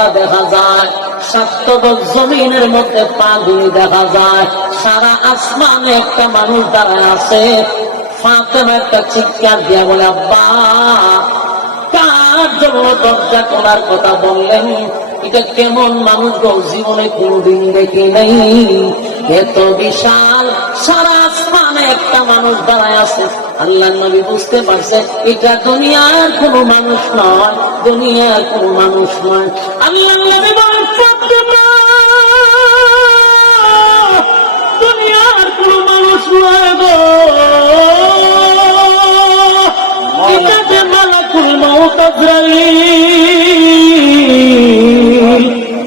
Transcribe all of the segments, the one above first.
পাতা দেখা যায় সাতবক জমিনের মধ্যে পাগুলি দেখা যায়। সারা আসমানে একটা মানুষ দাঁড়ায় আছে। ফাতেমা একটা চিৎকার দিয়া বলে, আব্বা, কার জন্য দরজা খোলার কথা বললেন? এটা কেমন মানুষ গো? জীবনে কোনদিন দেখি নাই। এত বিশাল, সারা আসমানে একটা মানুষ দাঁড়ায় আছে। আল্লাহ নবী বুঝতে পারছে, এটা দুনিয়ার কোন মানুষ নয়, দুনিয়ার কোন মানুষ নয়। আল্লাহ নবী দুনিয়ার কোন মানুষ মালাকুল মৌত আজরাইল।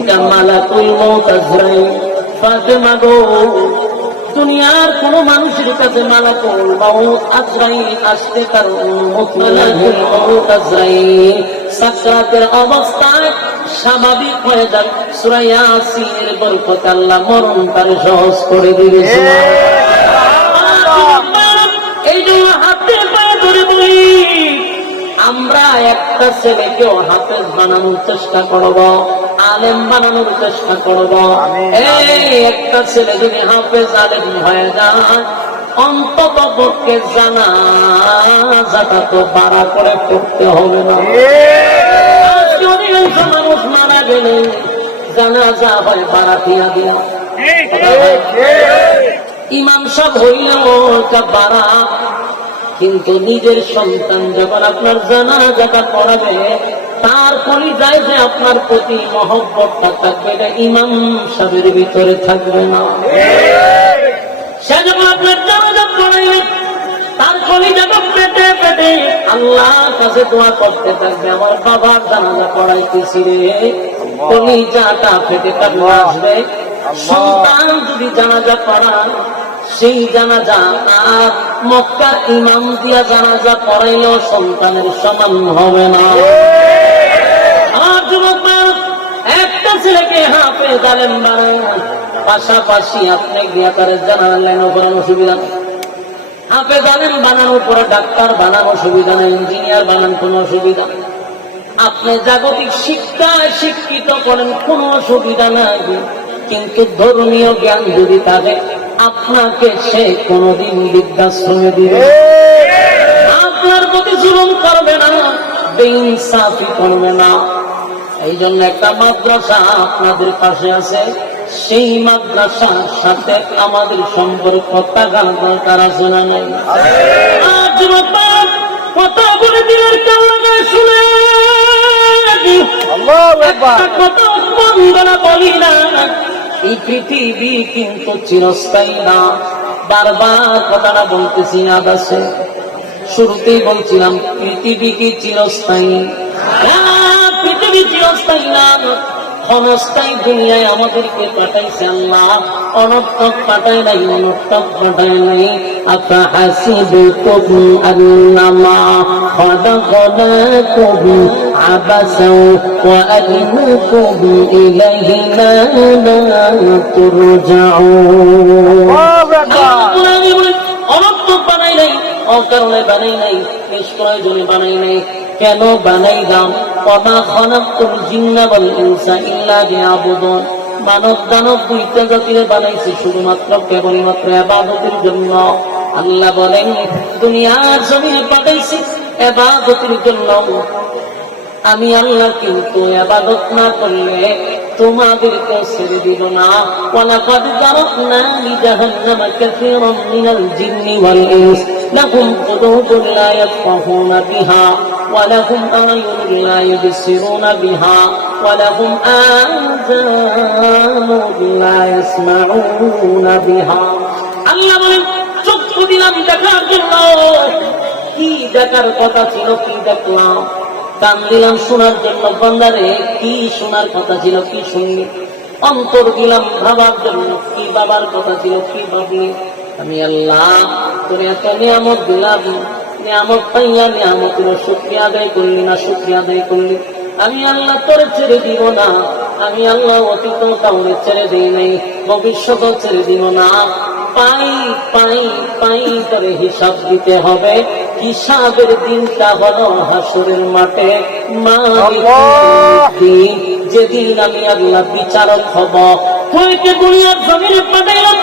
এটা মালাকুল দুনিয়ার কোন মানুষের কাছে মালাকুল মৌত আজরাইল আসতে কারও মালাকুল মৌত আজরাইল। সাকরাতের অবস্থায় স্বাভাবিক হয়ে যাক। সূরা ইয়াসিনের বরকত আল্লাহ মরণ তার সহজ করে দিয়েছে এই জন্য হাতে আমরা একটা ছেলেকেও হাফেজ বানানোর চেষ্টা করব আলেম বানানোর চেষ্টা করব। এই একটা ছেলে যদি হাফেজ আলেম হয়ে যায় অন্তত পক্ষে জানা যাটা তো বাড়া করে করতে হবে না। অধিকাংশ মানুষ মারা গেলে জানা যা হয় বাড়া দিয়া দিয়া। ইমাম সব হইলেও বাড়া। কিন্তু নিজের সন্তান যখন আপনার জানা জায়গা পড়াবে তার কলিজায় যে আপনার প্রতি মহব্বতটা থাকবে এটা ইমাম সাহেবের ভিতরে থাকবে না। সে যখন আপনার জানাজা পড়াইবে তার কলিজাটা পেটে পেটে আল্লাহ কাছে দোয়া করতে থাকবে আমার বাবার জানাজা পড়াইতেছি রে। কলিজাটা পেটে কাটলে আসবে। সন্তান যদি জানাজা পড়ান সেই জানাজা আর মক্কার ইমাম দিয়া জানাজা পড়াইলেও সন্তানের সমান হবে না। যুবক একটা ছেলেকে পাশাপাশি আপনি জানালেন অসুবিধা বানানোর পরে ডাক্তার বানানো সুবিধা ইঞ্জিনিয়ার বানান কোনো অসুবিধা আপনি জাগতিক শিক্ষায় শিক্ষিত করেন কোনো অসুবিধা নাই। কিন্তু ধর্মীয় জ্ঞান যদি থাকে আপনাকে সে কোনদিন বৃদ্ধাশ্রমে দিবে আপনার প্রতি জুলুম করবে না। বেইনসাফি করবে না। এই জন্য একটা মাদ্রাসা আপনাদের পাশে আছে। সেই মাদ্রাসার সাথে আমাদের সম্পর্ক থাকার দরকার আছে না নাই? কথা বলে দিলেন লাগায় শুনে কথা বলি না। এই পৃথিবী কিন্তু চিরস্থায়ী না। বারবার কথাটা বলতেছি না দাসে শুরুতেই বলছিলাম, পৃথিবী কি চিরস্থায়ী? পৃথিবী চিরস্থায়ী না। অনস্থায় দুনিয়ায় আমাদেরকে পাঠাইছে আল্লাহ। অনর্থক পাঠায় নাই, অনর্থক পাঠায় নাই। আফা হাসিবে কবু আন্নামা খদখলাকুম আবাসাও ওয়া আদনুকুম ইলাইহিনা লা তুরজাউন। নাই অকারণে বানাই নাই নিষ্প্রয়োজনে বানাই নাই। কেন বানাই দাম কমা খনকুল জিন্না বল ইনসা ইল্লা লিয়াবুদুন। মানব দানব দুইটা জাতিরে বানাইছি শুধুমাত্র কেবলমাত্র আবাদতের জন্য। আল্লাহ বলেন, দুনিয়ার জমিনে পাঠাইছি আবাদতের জন্য। আমি আল্লাহ কিন্তু আবাদত না করলে তোমাদেরকে ছেড়ে দিল না। ওয়ালাকাদ জারাবনা লিজাহান্নামা কাসীরাম মিনাল জিন্নি ওয়াল ইনস। লাহুম কুলুবুন লা ইয়াফকাহুনা বিহা ولهم أعين لا يبصرون بها ولهم آذان لا يسمعون بها আল্লাহ বলেন চক্ষু দিলাম দেখার জন্য কি দেখার কথা ছিল কি দেখলাম কান দিলাম শোনার জন্য বন্দারে কি শোনার কথা ছিল কি শুনলি অন্তর দিলাম ভাবার জন্য কি বাবার কথা ছিল কি ভাবলি আমি আল্লাহ তোর এত নিয়ামত দিলাম। নিয়ামত পাইয়া নিয়ামতের শুক্রিয়া আদায় করলি না, শুক্রিয়া আদায় করলি। আমি আল্লাহ তোরে ছেড়ে দিব না। আমি আল্লাহ অতীত কাউরে ছেড়ে দিই নাই, ভবিষ্যৎ ছেড়ে দিব না। পাই পাই পাই করে হিসাব দিতে হবে। হিসাবের দিনটা হলো হাসুরের মাঠে! দিন যেদিন আমি আল্লাহ বিচারক হব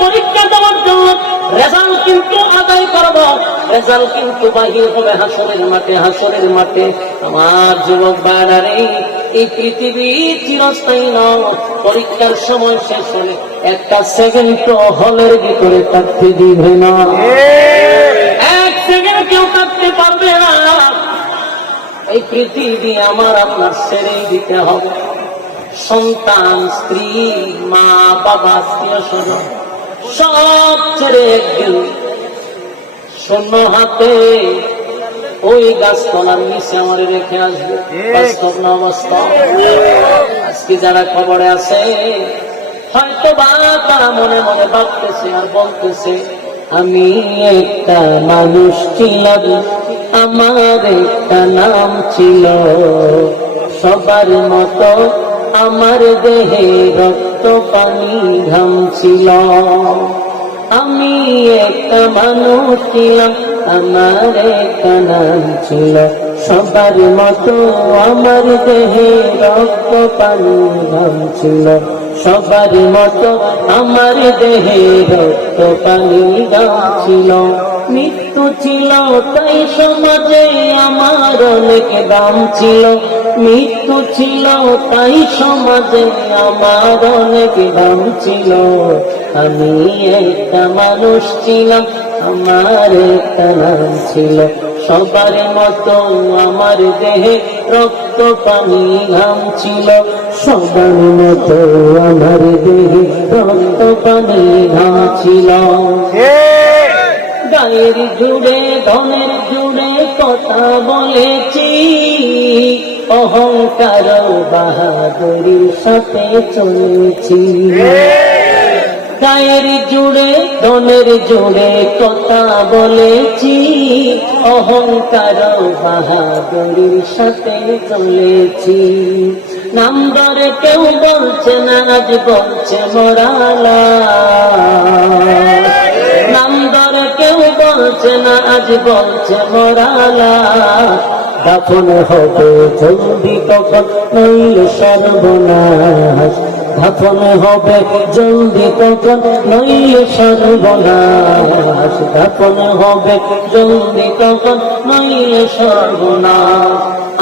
পরীক্ষা দেওয়ার জন্য রেজাল্ট কিন্তু আদায় করব। রেজাল্ট কিন্তু বাহির হবে হাসরের মাঠে হাসরের মাঠে। আমার যুবক বাড়ারে এই পৃথিবী চিরস্থায়ী নয়। পরীক্ষার সময় শেষ হলে একটা সেকেন্ড তো হলের ভিতরে থাকতে দিবে না। এক সেকেন্ড কেউ থাকতে পারবে না। এই পৃথিবী আমার আপনার ছেড়ে দিতে হবে। সন্তান, স্ত্রী, মা, বাবা আত্মীয় স্বজন। সব ছেড়ে একদিন শূন্য হাতে ওই গাছতলার নিচে আমার রেখে আসবে। আজকে যারা খবরে আছে, হয়তো বা তারা মনে মনে ভাবতেছে আর বলতেছে, আমি একটা মানুষ ছিলাম, আমার একটা নাম ছিল। সবার মতো আমার দেহে রক্ত পানি ঘাম ছিল। আমি একটা মানুষ ছিলাম, আমার নাম ছিল। সবার মতো আমার দেহে রক্ত, পানি, ঘাম ছিল। সবার মতো আমার দেহে রক্ত, পানি, ঘাম ছিল। মৃত্যু ছিল, তাই সমাজে আমার অনেক দাম ছিল। মৃত্যু ছিল, তাই সমাজে আমার অনেক দাম ছিল। আমি একটা মানুষ ছিলাম, আমার একটা নাম ছিল। সবার মতো আমার দেহে রক্ত পানি ঘাম ছিল। সবার মতো আমার দেহে রক্ত পানি ঘাম ছিল। গায়ের জুড়ে, ধনের জুড়ে কথা বলেছি। অহংকার বাহাদুরির সাথে চলেছি। গায়ের জুড়ে, ধনের জুড়ে কথা বলেছি। অহংকার বাহাদুরির সাথে চলেছি। নাম ধরে কেউ বলছে না, আজ বলছে মরালা। বলছে না, আজ বলছে মরালা। দাফন হবে জলদি কখন নইলে সর্বনাশ। দাফন হবে জলদি কখন নইলে সর্বনাশ। দাফন হবে জলদি কখন নইলে সর্বনাশ।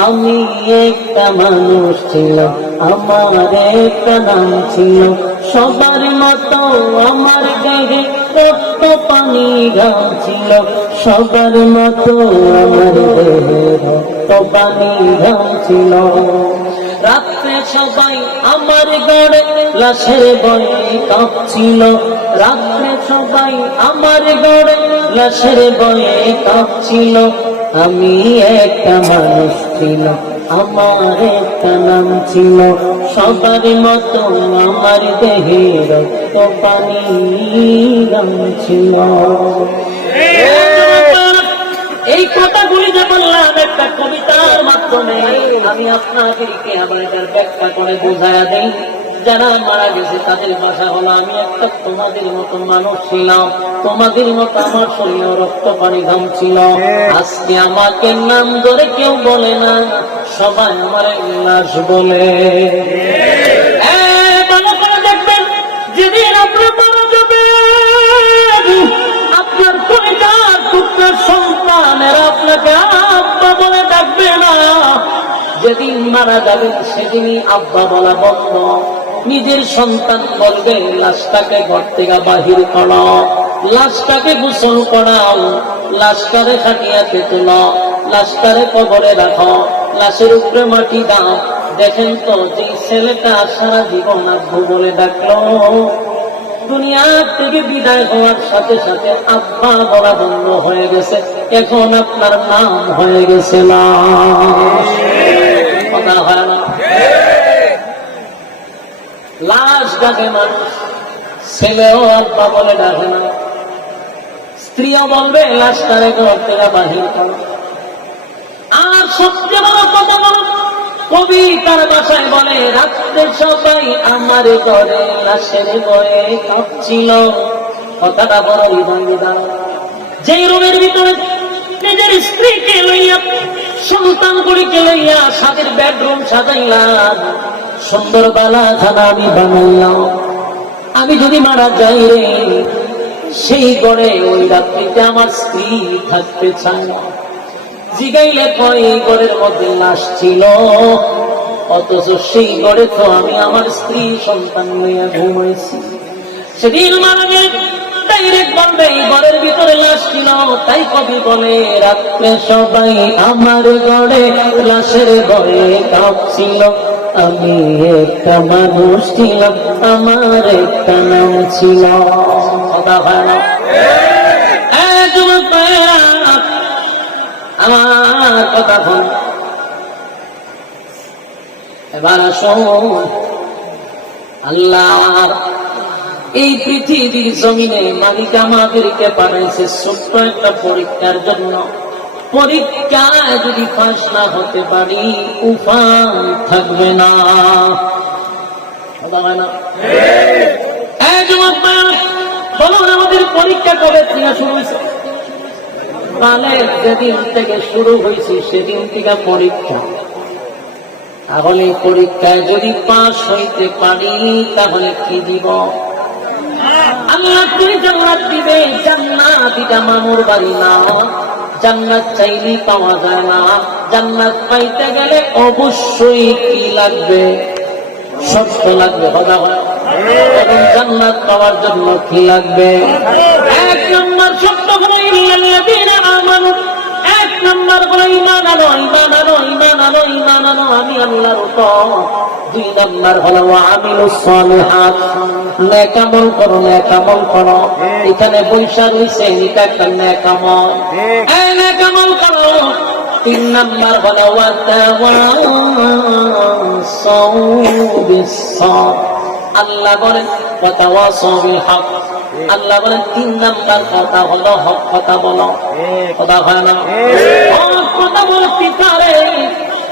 আমি একটা মানুষ ছিলাম, আমার একটা নাম ছিল। সবার মতো আমার দেহে রক্ত পানি ছিল সবার মতো আমার রক্ত পানি ছিল রাত্রে সবাই আমার গড়ে লাশের বয়ে কাঁপছিল। রাত্রে সবাই আমার গড়ে লাশের বয়ে কাঁপছিল। আমি একটা মানুষ ছিলাম আমার একটা নাম ছিল। সবার মতো আমার দেহে রক্ত পানি এই কথাগুলি যে একটা কবিতার মাধ্যমে, আমি এটার ব্যাখ্যা করে বোঝায়া তাদের আমি একটা তোমাদের মতো ছিলাম। তোমাদের মতো আমার রক্ত পানি ছিল আজকে আমাকে নাম ধরে কেউ বলে না, সবাই আমার উল্লাস বলে যেদিন মারা যাবেন, সেদিনই আব্বা বলা বন্ধ। নিজের সন্তান বলবে লাশটাকে ঘর থেকে বাহির করো। লাশটাকে গোসল করাও, লাশটারে খাটিয়াতে তোলো। লাশটারে কবরে রাখো। লাশের উপরে মাটি দাও। দেখেন তো যে ছেলেটা সারা জীবন আব্বু বলে ডাকলো। দুনিয়া থেকে বিদায় হওয়ার সাথে সাথে আব্বা বলা বন্ধ হয়ে গেছে। এখন আপনার নাম হয়ে গেছে না কথা হয় না। লাশ ডাকে মানুষ, ছেলেও আব্বা বলে ডাকে না। স্ত্রীও বলবে লাশটারে ঘর থেকে বাহির করো। আর সবচেয়ে বড় কথা বলো, কবি তার বাসায় বলে, রাত্রে সবাই আমার ঘরে, লাশের বয়ে কাঁপছিল। কথাটা বড় হৃদয় যেই রুমের ভিতরে স্ত্রীকে লইয়া সন্তান গুলিকে লইয়া সাদের বেডরুম সাজাইলাম। সুন্দর বালা খানা আমি বানাইলাম। আমি যদি মারা যাই রে, সেই গড়ে ওই রাত্রিতে আমার স্ত্রী থাকতে চায় জিগাইলে কয়, এই ঘরের মধ্যে লাশ ছিল। অথচ সেই ঘরে তো আমি আমার স্ত্রী সন্তান নিয়ে ঘুমাইছি। সেদিন মারা গেলে তাই কবি বলে সবাই আমার গড়ে লাশের ঘরে কাঁপছিল। আমি একটা মানুষ ছিলাম, আমার একটা নাম ছিল। কথা হয় আমার কথা এবার আল্লাহ এই পৃথিবীর জমিনে মালিক আমাদেরকে পাঠাইছে ছোট্ট একটা পরীক্ষার জন্য। পরীক্ষায় যদি পাশ না হতে পারি, উপায় থাকবে না। হয় আমাদের পরীক্ষা কবে শুরু হয়েছে? যেদিন থেকে শুরু হয়েছে, সেদিন থেকে পরীক্ষা। তাহলে পরীক্ষায় যদি পাশ হইতে পারি, তাহলে কি দিব? আল্লাহ তুমি জান্নাত দিবে জান্নাত এটা মামুর বাড়ি না। জান্নাত চাইলেই পাওয়া যায় না। জান্নাত পাইতে গেলে অবশ্যই কি লাগবে? সত্য লাগবে, কথা হয় এবং জান্নাত পাওয়ার জন্য কি লাগবে? এক নম্বর সত্য হলো ইল্লাল্লাযীনা আমানু। এক নম্বর হলো, ঈমান আনো আনো আমি আল্লাহর দুই নম্বর হলো সালিহাত। করো করো। এখানে বৈশা রইছে এটা একটা এই নেক করো। তিন নম্বর হলো ওয়াতাওয়াসাউ আল্লাহ বলেন ওয়াতাওয়াসাউ বিল হক আল্লাহ বলেন তিন নাম্বার কথা হলো হক কথা বলো। কথা হয় না। হক কথা বলতে পারে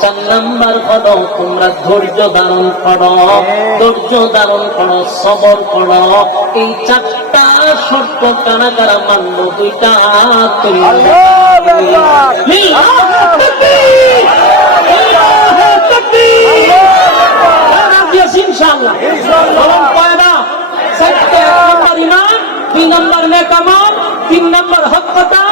চার নাম্বার তোমরা ধৈর্য ধারণ করো ধৈর্য ধারণ করো সবর করো এই চারটা শর্ত কারা কারা মানব দুইটা কয়টা চারটে নম্বর ইমান দুই নম্বর নেকামল তিন নম্বর হক কথা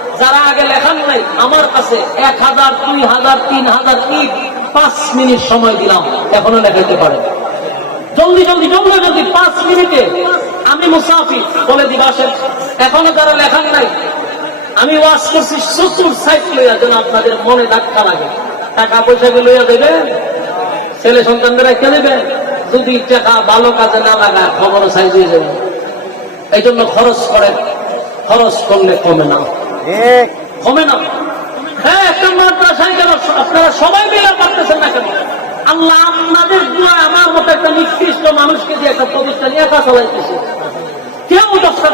যারা আগে লেখান নাই, আমার কাছে এক হাজার, দুই হাজার, তিন হাজার তিন পাঁচ মিনিট সময় দিলাম, এখনও লেখাইতে পারেন জলদি জলদি জলদি জলদি, পাঁচ মিনিটে। আমি মুসাফির, বলে দিবা আসেন। এখনও যারা লেখান নাই, আমি ওয়াজ করছি চতুর সাইড লইয়া, যেন আপনাদের মনে ধাক্কা লাগে। টাকা পয়সাকে লইয়া দেবে? ছেলে সন্তানদের রেখে দেবে? যদি টাকা ভালো কাজে না লাগা খবর সাইজ হয়ে যাবে। এই জন্য খরচ করেন, খরচ করলে কমে না। না। হ্যাঁ একটা সবাই মিলে না কেন? আমার মতো একটা নিকৃষ্ট মানুষকে দিয়ে একটা প্রতিষ্ঠান একা চালাইতেছে। কেউ দশটা